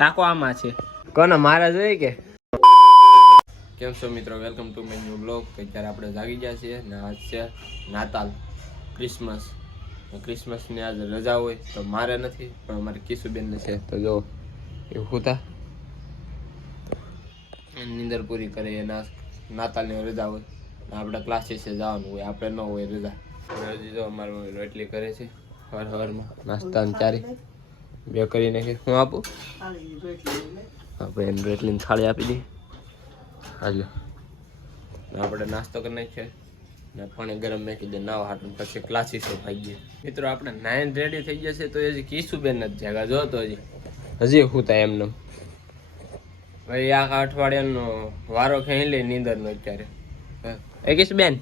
ટાકો આમાં છે કોને મારા જોઈએ કે કેમ છો મિત્રો, welcome to my new blog. અત્યારે આપણે જાગી ગયા છીએ ને આજ છે નાતાલ, ક્રિસમસની આજે રજા હોય તો મારે નથી પણ અમારી કિશુબેનને છે. તો જો એવું હોતા નીંદર પૂરી કરે એના નાતાલની રજા હોય, આપણે ક્લાસીસે જવાનું હોય, આપણે ન હોય રજા. હજી તો અમારી મમ્મી રોટલી કરે છે હવારમાં નાસ્તાની ચારી બે કરી નાખી. હું આપું આપણે એને રોટલીની થાળી આપી દઈએ. હાલો આપણે નાસ્તો કરી નાખીએ ને પાણી ગરમ મેકી દે નાવા હાટું, પછી ક્લાસીસો ખાઈ ગયે. મિત્રો આપણે નાઈન રેડી થઈ જશે તો હજી કિશુબેન નથી જાગા. જો તો હજી હુતા એમને ભાઈ આખા અઠવાડિયાનો વારો ખેંચી લે નીંદરનો અત્યારે. એ કિશુબેન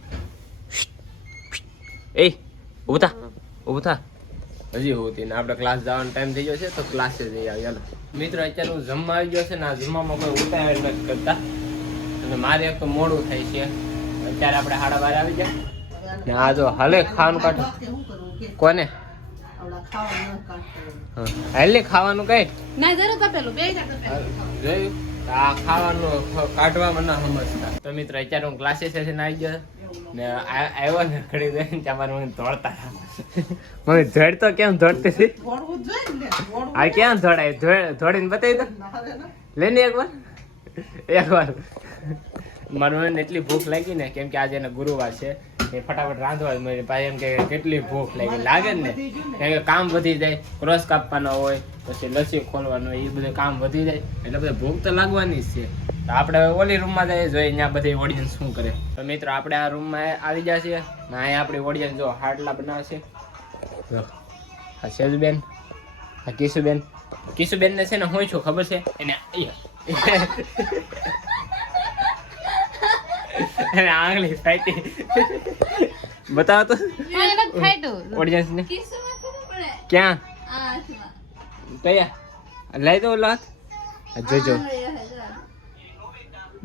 એ ઊભું થા હજી હોતી ને આપણે ક્લાસ જવાનો ટાઈમ થઈ ગયો છે તો ક્લાસે જઈ આવી. હાલો મિત્રો અત્યારે હું જમવા આવી ગયો છે ને આ જમવામાં કોઈ ઉતાવળ નથી કરતા અને મારે એક તો મોડું થાય છે. અત્યારે આપણે 12:30 આવી ગયા ને આ જો હાલે ખાવાનું કાઢો કોને હાલે ખાવાનું કઈ ના જરૂર તપેલું બે જોયું આ ખાવાનું કાઢવામાં ના સમજતા. તો મિત્રો અત્યારે હું ક્લાસીસ આવી ગયો ને આવ્યો ને ઘડી જોઈને ત્યાં મારી મમ્મી દોડતા મમ્મી ધડ તો કેમ દોડતી હતી આ ક્યાં દોડાય દોડીને બતાવી દો લઈને એકવાર મારી મમ્મીને એટલી ભૂખ લાગી ને કેમ કે આજે એને ગુરુવાર છે એ ફટાફટ રાંધવા મારી ભાઈ એમ કે કેટલી ભૂખ લાગે ને કેમ કે કામ વધી જાય, ક્રોસ કાપવાનો હોય પછી લસ્સી ખોલવાનું હોય, એ બધું કામ વધી જાય એટલે બધે ભૂખ તો લાગવાની જ છે. તો આપણે ઓલી રૂમમાં જઈએ જોઈએ ત્યાં બધી ઓડિયન્સ શું કરે. તો મિત્રો આપણે આ રૂમમાં આવી ગયા છીએ ને અહીંયા આપણી ઓડિયન્સ જો હાડલા બનાવશે. જો આ સેજુબેન, આ કિશુબેનને છે ને હું છું ખબર છે એને આંગળી ફાટી બતાવો તો ઓડિયન્સ ને ક્યાં કયા લઈ દો લાત જોજો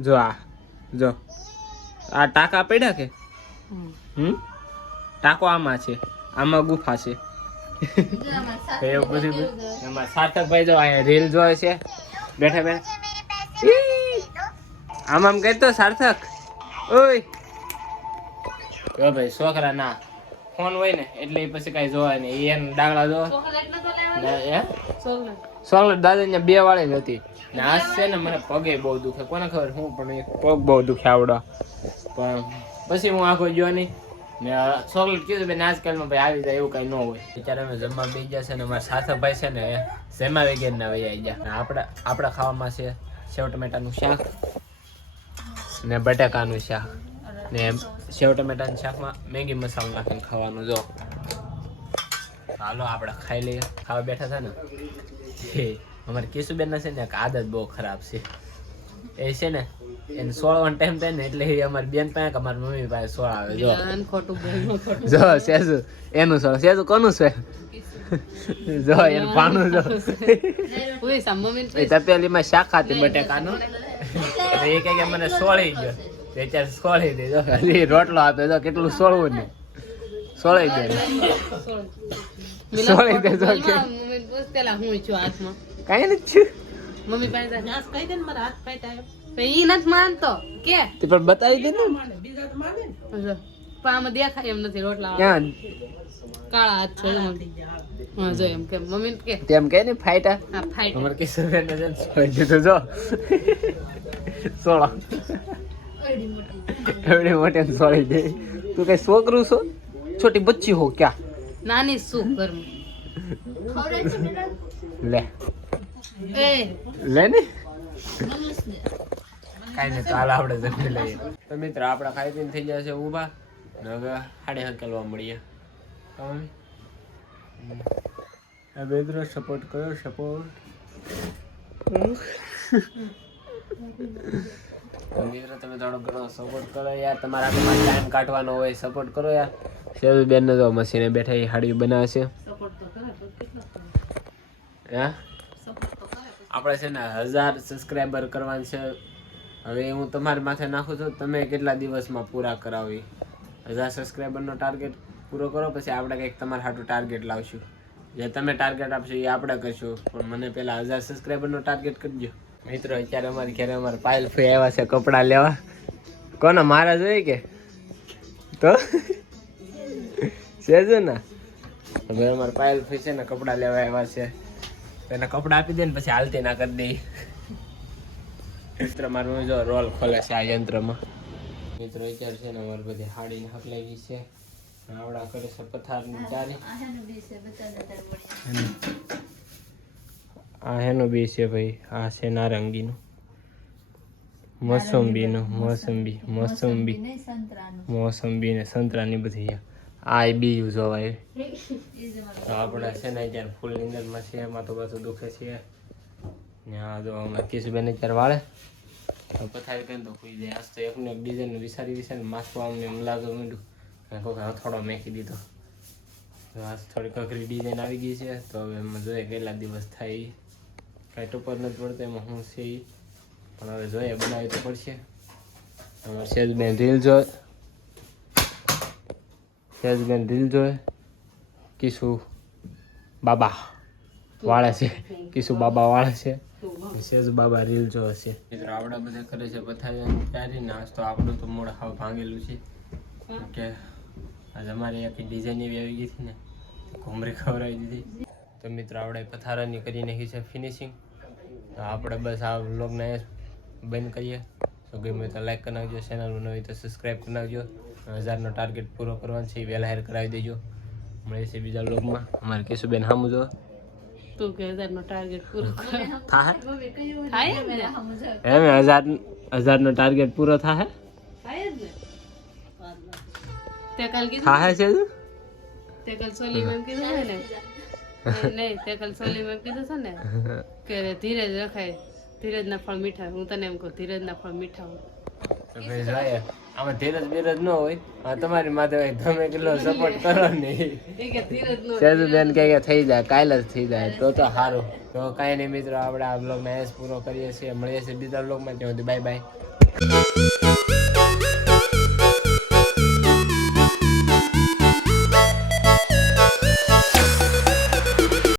જો આ ટાંકા પડ્યા કે ટાંકો આમાં છે, આમાં ગુફા છે એવું બધું. એમાં સાર્થકભાઈ જો અહીંયા રીલ જોવે છે બેઠા આમ કહેતો સાર્થક ઓય જો ભાઈ છોકરા ના ફોન હોય ને એટલે પછી કઈ જોવાય નહીં. એને ડાગલા જો ચોકલેટ દાદા બે વાળી જ હતી ને આ છે ને મને પગે બહુ દુખે, કોને ખબર હું પણ પગ બહુ દુખે આવડો. પણ પછી હું આખો ગયો નહીં ને ચોકલેટ કીધું ભાઈ આજકાલમાં ભાઈ આવી જાય એવું કઈ ન હોય. અત્યારે અમે જમવા બેસી ગયા છે ને અમારા સાર્થકભાઈ છે ને જમા વગેરે ના વહી આવી ગયા. આપણા ખાવામાં છે સેવ ટમેટાનું શાક ને બટાકાનું શાક ને સેવ ટમેટાના શાકમાં મેગી મસાલો નાખીને ખાવાનું. જો હાલો આપણે ખાઈ લઈએ. ખાવા બેઠા હતા ને અમારે કિશુબેન છે ને એક આદત બહુ ખરાબ છે. એ છે ને એને સોળવાનો ટાઈમ થાય ને એટલે એ અમારી બેન પાસે અમારી મમ્મી પાસે સોળાવે. જો સેજુ એનું સોળ, સેજુ કોનું છે જો એનું પાનું જો તપેલીમાં શાક ખાતી બટાકાનું એ કે મને સોળી ગયો અત્યારે સોળી દે. હજી રોટલો આપે તો કેટલું સોળવું ને સોળી દે સોળી દે જો કે કઈ નથી મમ્મી પાસે નાસ કહી દે ને મારા હાથ ફાટ્યા ઈ નથી માનતો કે તે પણ બતાવી દે ને બીજા તો માને પણ આમાં દેખાય એમ નથી રોટલા ક્યાં કાળા હાથ છે હા જો એમ કે મમ્મી કે તેમ કે ને ફાઈટા હા ફાઈટ અમાર કિશોરબેન ને સોળી દીધું જો સોળા એવડી મોટી સોળી દે. તું કઈ છોકરું છો છોટી બચ્ચી હો ક્યાં નાની શું કરું લે એ લે ને કઈ નહીં તો હાલ આપણે જમી લઈએ. તો મિત્ર આપણે ખાઈ પીને થઈ જશે ઊભા ને હવે હાડે હંકેલવા મળીએ. હવે મિત્રો સપોર્ટ કરો સપોર્ટ મિત્રો તમે થોડો ઘણો સપોર્ટ કરો યાર. તમારા ટાઈમ કાઢવાનો હોય સપોર્ટ કરો યાર. સેજુ બેન ને તો મશીને બેઠા એ હાડી બનાવે છે. હે આપણે છે ને 1000 સબસ્ક્રાઈબર કરવાનું છે. હવે હું તમારી માથે નાખું છું, તમે કેટલા દિવસમાં પૂરા કરાવી. 1000 સબસ્ક્રાઈબરનો ટાર્ગેટ પૂરો કરો પછી આપણે કંઈક તમારા હાટું ટાર્ગેટ લાવશું. જે તમે ટાર્ગેટ આપશો એ આપણે કરશું, પણ મને પેલા 1000 સબસ્ક્રાઈબરનો ટાર્ગેટ કરજો. મિત્રો અત્યારે અમારી ઘરે અમારે પાયલ ફઈ આવ્યા છે કપડાં લેવા. કોને મારા જોઈએ કે તો સેજો ને હવે અમારે પાયલ ફઈ છે ને કપડાં લેવા આવ્યા છે. એને કપડાં આપી દે ને પછી હાલતી ના કરી દે. મિત્ર મારું જો રોલ ખોલે છે આ યંત્રમાં. મિત્રો અત્યારે છે ને અમારે બધી હાડીને હકલાવી છે. આવડા કરે છે પથારની ચારી. આ હેનું બી છે ભાઈ, આ છે નારંગીનું, મોસંબી ને સંતરાની બધી. આ બી જોવાય. તો આપણે છે ને અત્યારે ફૂલની અંદરમાં છે, એમાં તો બધું દુખે છે. ને આ જો હમણાં કિશુબેન અત્યારે વાળે પથારી કરીને તો ખુઈ જાય. આજ તો એકને એક ડિઝાઇન વિચારી માસવા અમને એમ લાગે માંડ્યું કોઈ હથોડો મેકી દીધો. આજ થોડી કકરી ડિઝાઇન આવી ગઈ છે, તો હવે એમાં જોઈએ કેટલા દિવસ થાય. કાંઈ ટોપર નથી પડતો એમાં શું છે એ, પણ હવે જોઈએ બનાવી તો પડશે. અમારે સેજબેન રીલ જોઈ કિશુ બાબા વાળે છે, સેજ બાબા રીલ જો હશે. મિત્રો આવડા બધા કરે છે પથારી તૈયારી. આજ તો આપણું તો મોડ હાવ ભાંગેલું છે કે આજ અમારી આખી ડિઝાઇન એવી આવી ગઈ હતી ને, ઘૂમરી ખવડાવી દીધી. તો મિત્રો આપણે પથારાની કરી નાખી છે ફિનિશિંગ. તો આપણે બસ આ વ્લોગને બંધ કરીએ. તો ગમે તો લાઈક કરી નાખજો, ચેનલ નવી તો સબસ્ક્રાઈબ કરી નાખજો. 1000નો ટાર્ગેટ પૂરો કરવાનો છે એ વહેલા હેર કરાવી દેજો. મળે છે બીજા વ્લોગમાં. અમારે કેશુબેન સામું જો તું કે 1000નો ટાર્ગેટ પૂરો થાય થાય ને 1000નો ટાર્ગેટ પૂરો થાય થાય જ ને. તે કાલ કીધું થાય છે તે કાલ સોલી મેમ કીધું છે ને નહીં તે કાલ સોલી મેમ કીધું છે ને કે ધીરજ રખાય, ધીરજના ફળ મીઠા. હું તને એમ કહું ધીરજના ફળ મીઠા હોય. તો ભાઈ જોઈએ આમાં ધીરજ બીરજ ન હોય. આ તમારી માથે હોય, તમે કેટલો સપોર્ટ કરો ને. એ કે ધીરજ નો સેજુબેન કે થઈ જાય, કાલે જ થઈ જાય તો સારું. તો કાંઈ નહીં મિત્રો, આપણે આ બ્લોગને પૂરો કરીએ છીએ. મળીએ છીએ બીજા બ્લોગમાં. ત્યાં સુધી બાય બાય.